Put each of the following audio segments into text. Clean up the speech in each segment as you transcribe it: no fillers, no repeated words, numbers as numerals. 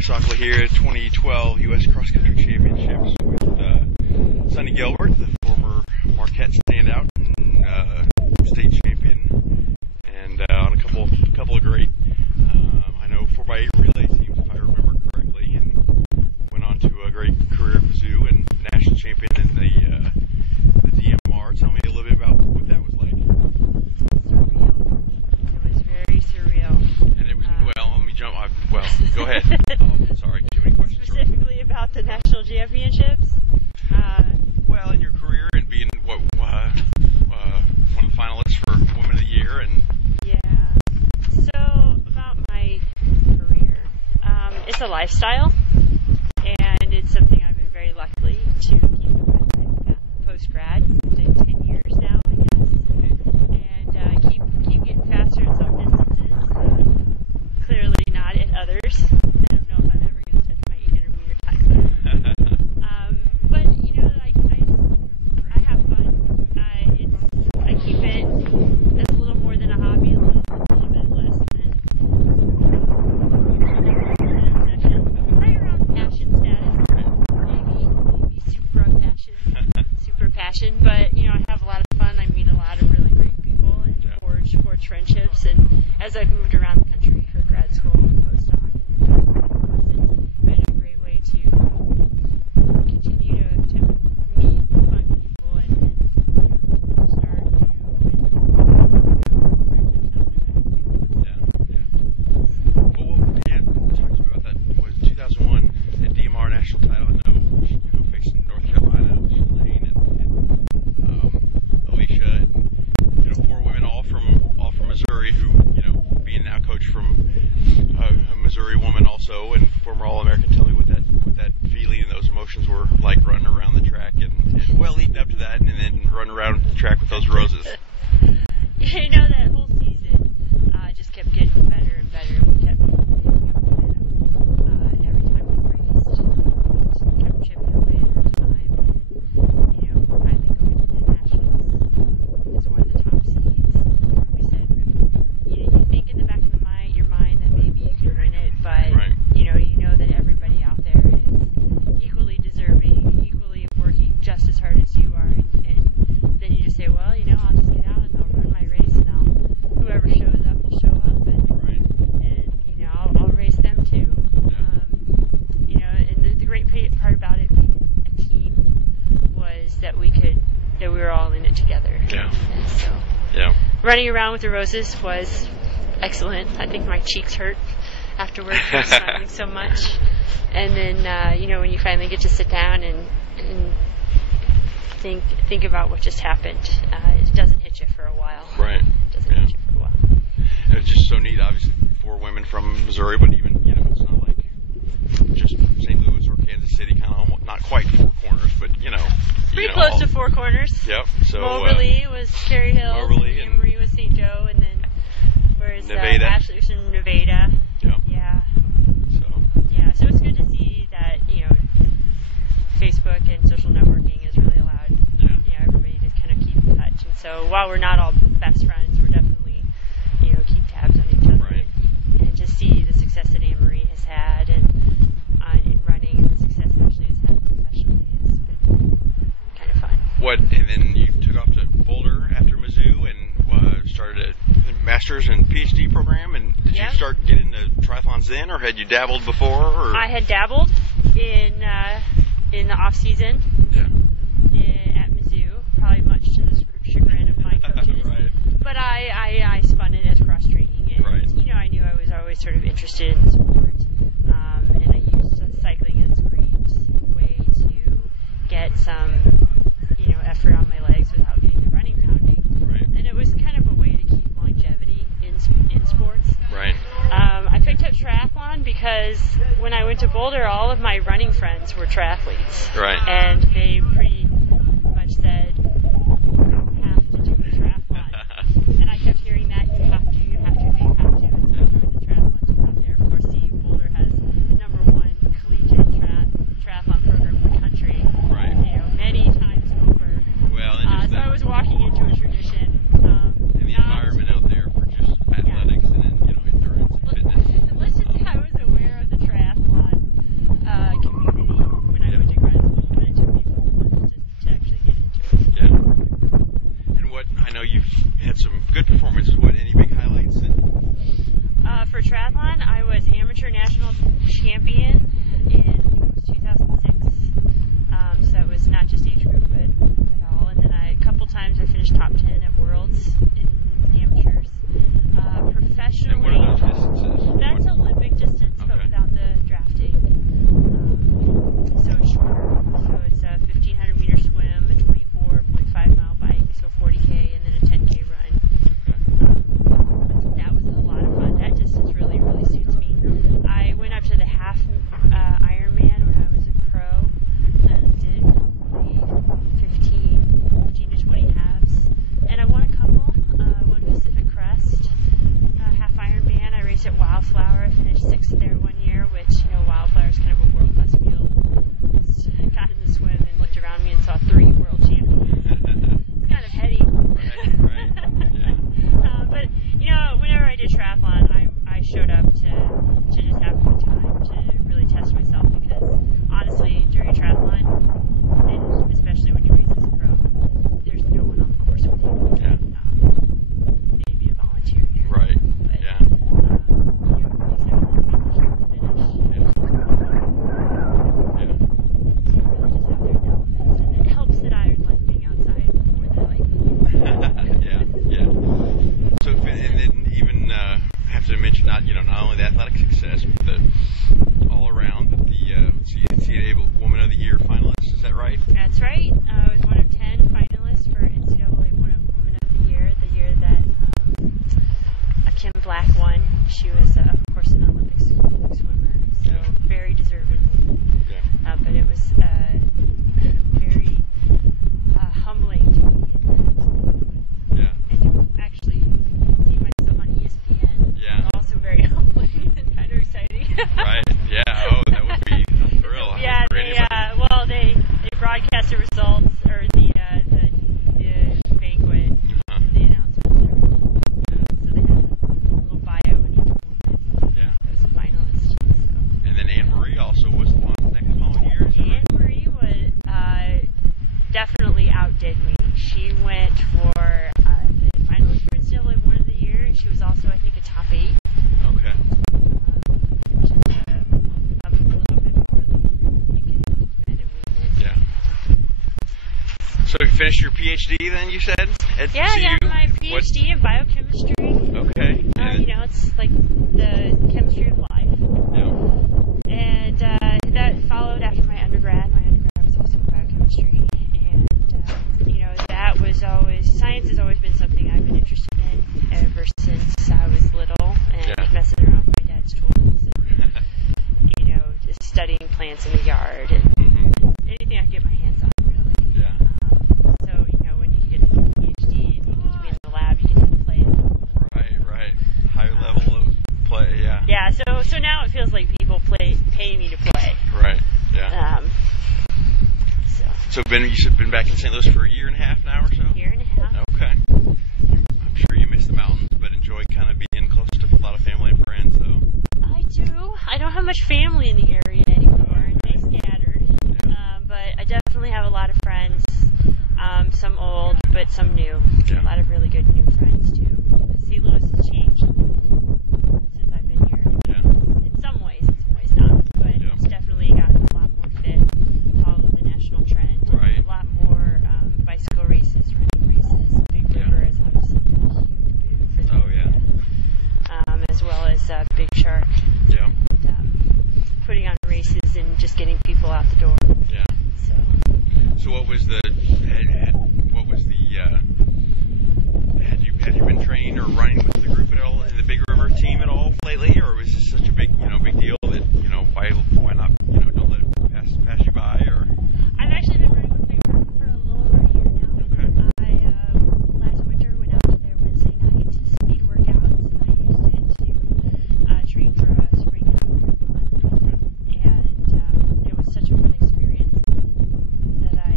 Chris Ockley here at 2012 U.S. Cross Country Championships with Sunny Gilbert, the former Marquette standout and state champion, and on a couple of great, I know 4x8 relay teams, if I remember correctly, and went on to a great career at Mizzou and national champion in the DMR. Tell me a little bit about what that was like. Surreal. It was very surreal. And it was, well, let me jump. Well, go ahead. Sorry, too many questions. Specifically about the national championships? Well, in your career and being one of the finalists for Woman of the Year. And yeah. So, about my career. It's a lifestyle, and it's something I've been very lucky to keep in my life post-grad. 10 years now, I guess. And keep getting faster at some distances. Clearly not at others. I don't know if I'm ever going to touch my 800-meter time. But, you know, I have fun. I keep it as a little more than a hobby, a little bit less than an obsession. Right around passion status. Maybe super passion. But, you know, I have a lot of fun. I meet a lot of really great people and forge friendships. And as I've moved around the country for grad school and postdoc and then it's been a great way to continue to meet fun people and start new friendships. Talk to me about that. Was 2001 at DMR national title? I know, facing North Carolina, Lane and Alicia, and 4 women all from Missouri, who being now coach from a Missouri woman also and former All-American. Tell me what that feeling and those emotions were like running around the track and well leading up to that, and then running around the track with those roses. That whole season just kept getting better and better. We kept picking up momentum every time we raced. We kept chipping away at our time, and finally going to the nationals as one of the top seeds. We said, you think in the back of your mind that maybe you could win it, but right. you know that everybody out there is equally deserving, equally working just as hard as you are, and then you just say, well, I'll just get out and I'll run my race, and whoever shows up will show up, and right. and I'll race them too. And the great part about it being a team was that we were all in it together. Yeah. And so running around with the roses was excellent. I think my cheeks hurt afterwards from smiling so much. And then when you finally get to sit down and think about what just happened, it doesn't hit you for a while. Right. It doesn't hit you for a while. And it's just so neat, obviously, 4 women from Missouri, but even, it's not like just St. Louis or Kansas City, kind of almost, not quite 4 corners, but, Pretty close to 4 corners. Yep. So Moberly was Cherry Hill, Moberly and Marie was St. Joe, and then where's Nevada. Ashley was from Nevada. Yep. Yeah. So it's good to see that, Facebook and social networking has really allowed everybody to kind of keep in touch. And so while we're not all best friends, we're definitely, keep tabs on each other. Right. And just see the success that Anne-Marie has had and in running, and the success Ashley has had professionally has been kind of fun. And then you took off to Boulder after Mizzou and started a master's and PhD program. And did you start getting into triathlons then, or had you dabbled before? Or? I had dabbled in the off season. Yeah. At Mizzou, probably much to the chagrin of my coaches. Right. But I spun it as cross training, and right. I knew I was always sort of interested in the sport, and I used cycling as a great way to get some effort on my legs without getting the running pounding. Right. And it was kind of a way to keep longevity in sports. Right. I picked up triathlon because when I went to Boulder, all of my running friends were triathletes. Right. And they pretty much said, you have to do a triathlon. And I kept hearing that, you have to. And so I joined the triathlon team out there. Of course, CU Boulder has #1 collegiate triathlon program in the country. Right. Many times over. Well, and so I was walking into a tradition. And the environment out there for just athletics and endurance and fitness. Let's just say I was aware of the triathlon was amateur national champion in 2006. So that was not just age group, but all. And then a couple times I finished top 10 at Worlds in amateurs. Professionally, and what are those distances? that's Olympic distance, but without the drafting. So it's shorter. So it's a 1,500 meter swim, a 24.5 mile bike, so 40K, and then a 10K run. That was a lot of fun. That distance really, really suits me. I went up to the half Ironman when I was a pro and did probably 15 to 20 halves. And I won a couple. Won Pacific Crest, half Ironman. I raced at Wildflower. I finished 6th there one year, which, Wildflower is kind of a world-class field. I got in the swim and looked around me and saw 3 world champions. It's kind of heady. Right. Yeah. But, whenever I did triathlon, I showed up to just have a good time, to really test myself, because honestly, during triathlon, and especially when you race as a pro, there's no one on the course with you. Yeah. Maybe a volunteer here. Right. But, Yeah. you definitely have to show the finish. Yeah. So you're really just out there in the elements, and it helps that I like being outside more than I like Yeah. So, and then even have to mention not only the athletic success, but the all around the NCAA Woman of the Year finalist. Is that right? That's right. I was one of 10 finalists for NCAA Woman of the year that Kim Black won. She was, of course, an Olympic swimmer, so very deserving. Yeah. But it was very humbling to be in that. Yeah. And to actually see myself on ESPN. Yeah. Also very humbling and kind of exciting. Right. Yeah. Oh, that would be a thrill. Yeah. For anybody. They broadcast the results, or the banquet, the announcements, everything. So they had a little bio in each woman. Yeah. That was a finalist. So. And then Anne-Marie also was the next following year. Anne-Marie definitely outdid me. She went for a finalist for NCAA Woman of the Year, and she was also, I think, a top 8. Okay. Which is a little bit more elite than you get men and women. Yeah. So you finished your PhD then, you said? At Yeah, CU? my PhD in biochemistry. Okay. It's like the chemistry of life. Yeah. And that followed after my undergrad. My undergrad was also in biochemistry. And, that was science has always been something I've been interested in ever since I was little, and messing around with my dad's tools and, just studying plants in the yard and anything I could get my hands on, really. Yeah. So, when you get a PhD and you get to be in the lab, you get to play it. Right. High level of play, yeah. Yeah, so now it feels like people pay me to play. Right, yeah. So you've been back in St. Louis for a year and a half now or so? Year and a half. Okay. I'm sure you miss the mountains, but enjoy kind of being close to a lot of family and friends, though. I do. I don't have much family in the area anymore, and they scattered. Yeah. But I definitely have a lot of friends, some old, but some new. Yeah. A lot of really good new friends, too. St. Louis has changed since I've been here. Yeah. In some ways not. But it's definitely gotten a lot more fit, followed the national trend. Right. A lot more bicycle races, running races. Big River is obviously a huge boom for the area. As well as Big Shark. Yeah. And, putting on races and just getting people out the door. Yeah. So what was the had you been trained or running with the group at all in the Big River team at all lately, or was this such a big deal that why not don't let it pass you by? Or I've actually been running with Big River for a little over a year now. Okay. I last winter went out to their Wednesday night speed workouts, and I used it to train for a spring half marathon. And it was such a fun experience that I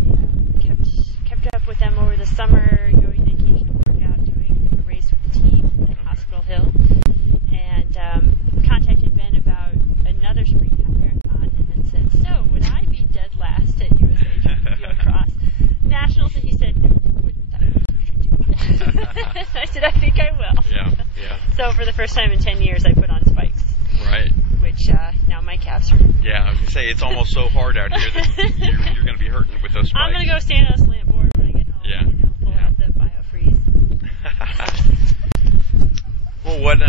kept up with them over the summer, going to occasional workout, doing a race with the team at Hospital Hill, and contacted Ben about another spring half marathon, and then said, "So would I be dead last at USA Field Cross Nationals?" And he said, "No, you wouldn't. That would you should do it." I said, "I think I will." Yeah. So for the first time in 10 years, I put on spikes. Right. my calves hurt. Yeah, I was going to say, it's almost so hard out here that you're going to be hurting with those spikes. I'm going to go stand on a slant board when I get home. Yeah. Pull out the biofreeze. Well, what,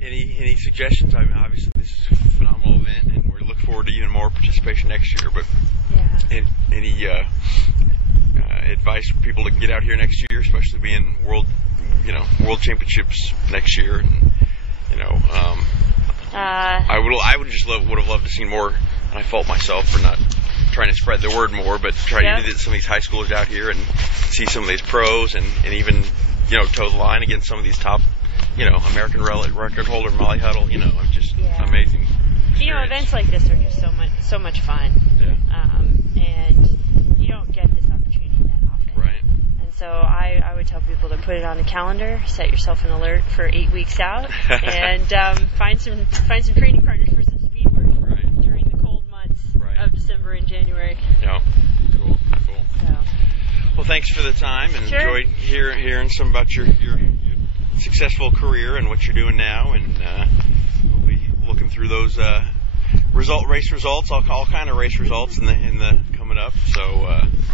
any suggestions? I mean, obviously this is a phenomenal event, and we look forward to even more participation next year, but any advice for people to get out here next year, especially being world championships next year, and I would have loved to see more, and I fault myself for not trying to spread the word more, but try to get some of these high schoolers out here and see some of these pros, and even toe the line against some of these top American record holder Molly Huddle. Just amazing experience. Events like this are just so much fun. Yeah. And you don't get this opportunity that often. Right. And so I would tell people to put it on a calendar, set yourself an alert for 8 weeks out, and find some training partners for some speed work during the cold months of December and January. Yeah. Cool. So. Well, thanks for the time, and enjoyed hearing some about your successful career and what you're doing now, and we'll be looking through those race results, all kind of race results in the coming up. So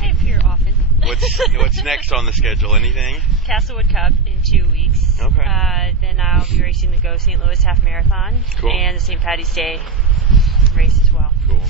I appear often. What's next on the schedule? Anything? Castlewood Cup in 2 weeks. Okay. Then I'll be racing the Go St. Louis Half Marathon and the St. Patty's Day race as well. Cool.